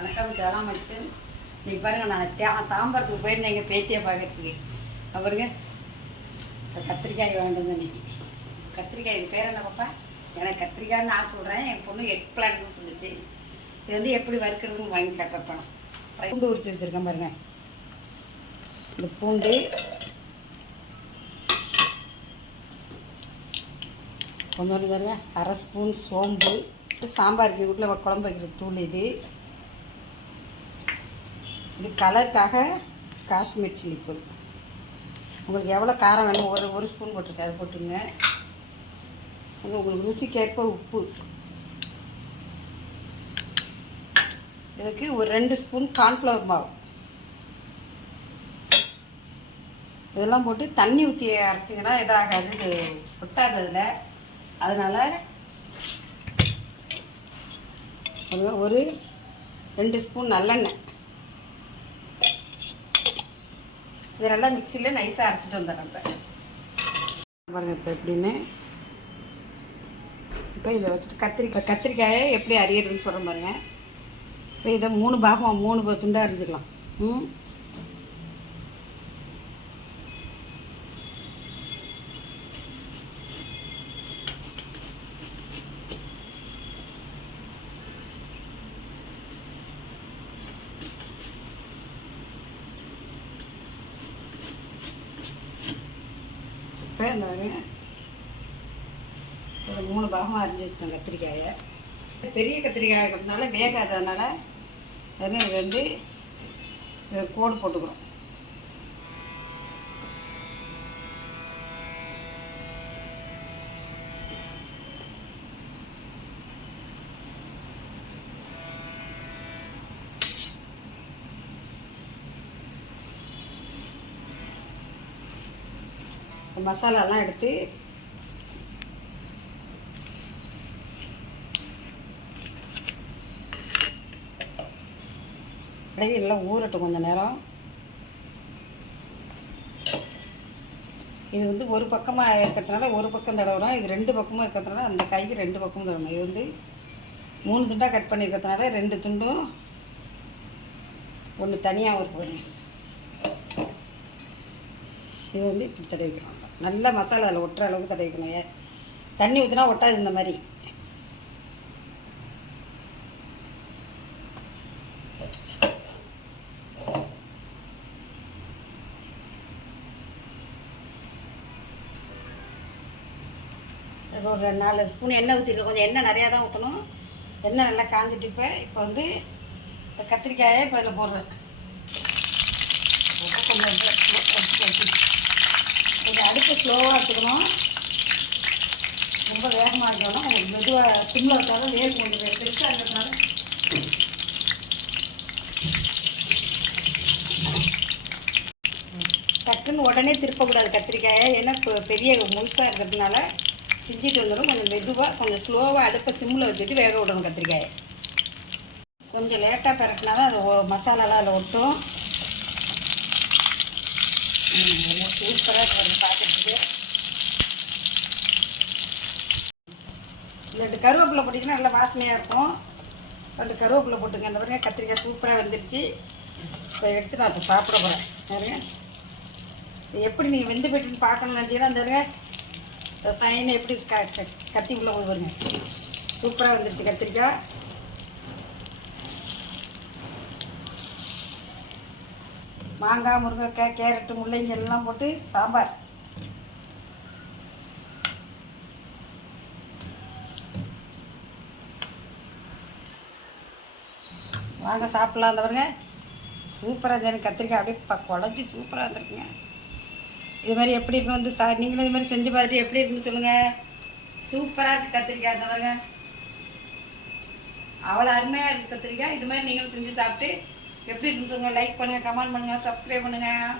வணக்கம் கலாமச்சு. இன்றைக்கி பாருங்கள், நான் தாம்பரத்துக்கு போயிருந்தேன் எங்கள் பேத்தியை பார்க்கறதுக்கு. பாருங்க, கத்திரிக்காய் வேண்டுது இன்றைக்கி. கத்திரிக்காய் இது பேர் என்ன பாப்பா? எனக்கு கத்திரிக்காய்னு நான் சொல்கிறேன், என் பொண்ணு எக் பிளான்னு சொல்லிச்சு. இது வந்து எப்படி வறுக்கிறதுன்னு வாங்கி கட்டுறப்பணும். பூண்டு உரிச்சு வச்சுருக்கேன் பாருங்கள். இந்த பூண்டு கொஞ்சம் பாருங்க, அரை ஸ்பூன் சோம்பு, சாம்பாருக்கு வீட்டில் குழம்பு வைக்கிற தூள் இது கலருக்காக காஷ்மீர் சில்லி தூள். உங்களுக்கு எவ்வளோ காரம் வேணும், ஒரு ஸ்பூன் போட்டிருக்கேன், அது போட்டுங்க. உங்களுக்கு ருசிக்கேற்ப உப்பு. இதுக்கு ஒரு 2 ஸ்பூன் கார்ன்ஃப்ளவர் மாவு. இதெல்லாம் போட்டு தண்ணி ஊற்றி அரைச்சிங்கன்னா இதாகாது, இது ஒட்டாததில். அதனால் ஒரு 2 ஸ்பூன் நல்லெண்ணெய். இதெல்லாம் மிக்சியில் நைஸாக அரைச்சிட்டு வந்துடுறேன். பாருங்கள் இப்போ எப்படின்னு. இப்போ இதை வச்சுட்டு கத்திரிக்காயை எப்படி அரியறதுன்னு சொல்கிறேன் பாருங்கள். இப்போ இதை 3 பாகம் 3 துண்டாக அரிஞ்சிக்கலாம். இப்போ இந்த ஒரு 3 பாகமாக அரிஞ்சு வச்சுட்டோம் கத்திரிக்காயை. பெரிய கத்திரிக்காய் இருக்கிறதுனால வேகாததுனால இது வந்து கோடு போட்டுக்கிறோம். மசாலாலாம் எடுத்து எல்லாம் ஊறட்டும் கொஞ்சம் நேரம். இது வந்து ஒரு பக்கமாக இருக்கிறதுனால ஒரு பக்கம் தடவுறோம், இது 2 பக்கமும் இருக்கிறதுனால அந்த காய்க்கு 2 பக்கமும் தடவணும். இது வந்து 3 துண்டாக கட் பண்ணியிருக்கிறதுனால 2 துண்டும் ஒன்று தனியாக ஒரு போடுங்க. இது வந்து இப்படி தடவிக்கணும். நல்லா மசாலா அதில் ஒட்டுற அளவுக்கு தடவிக்கணும். தண்ணி ஊற்றினா ஒட்டாது. இந்த மாதிரி ஒரு 4 ஸ்பூன் எண்ணெய் ஊற்றிருக்கேன். கொஞ்சம் எண்ணெய் நிறையா தான் ஊற்றணும். எண்ணெய் நல்லா காஞ்சிட்டு இப்போ வந்து இந்த கத்திரிக்காயை இப்போ இதில் போடுறேன். கொஞ்சம் அடுப்பு ஸ்லோவாக எடுத்துக்கணும். ரொம்ப வேகமாக இருக்கணும். உங்களுக்கு மெதுவாக சிம்மில் இருக்காலும் வேல் கொஞ்சம் பெருசாக இருக்கிறதுனால டக்குன்னு உடனே திருப்பக்கூடாது கத்திரிக்காயை. ஏன்னா பெரிய முழுசாக இருக்கிறதுனால செஞ்சுட்டு வந்துடும். கொஞ்சம் மெதுவாக கொஞ்சம் ஸ்லோவாக அடுப்பை சிம்மில் வச்சுட்டு வேக விடணும் கத்திரிக்காயை. கொஞ்சம் லேட்டாக பரட்டினா தான் அது மசாலாலாம் அதில் ஒட்டும். சூப்பராக பார்த்துட்டு 2 கருவேப்பிலை போட்டிங்கன்னா நல்லா வாசனையாக இருக்கும். 2 கருவேப்பிலை போட்டுங்க. அந்த பாருங்க, கத்திரிக்காய் சூப்பராக வந்துருச்சு. இப்போ எடுத்து நான் இப்போ சாப்பிட போகிறேன். பாருங்க, இது எப்படி நீங்கள் வெந்து போய்ட்டுன்னு பார்க்கணும்னு நினச்சிங்கன்னா அந்த பாருங்க, சைனை எப்படி கத்திக்குள்ளே கொண்டு வருங்க. சூப்பராக வந்துருச்சு கத்திரிக்காய். மாங்காய், முருங்கைக்காய், கேரட்டு, முள்ளங்கி எல்லாம் போட்டு சாம்பார். வாங்க சாப்பிட்லாம். அந்த பாருங்க, சூப்பராக இருந்தது கத்திரிக்காய். அப்படியே குழஞ்சி சூப்பராக இருந்திருக்குங்க. இது மாதிரி எப்படி இருக்குன்னு வந்து நீங்களும் இது மாதிரி செஞ்சு பார்த்துட்டு எப்படி இருக்குன்னு சொல்லுங்கள். சூப்பராக இருக்குது கத்திரிக்காய். அந்த பாருங்க, அவ்வளோ அருமையாக இருக்குது கத்திரிக்காய். இது மாதிரி நீங்களும் செஞ்சு சாப்பிட்டு எப்படி இருக்குன்னு சொல்லுங்கள். லைக் பண்ணுங்கள், கமெண்ட் பண்ணுங்கள், சப்ஸ்கிரைப் பண்ணுங்கள்.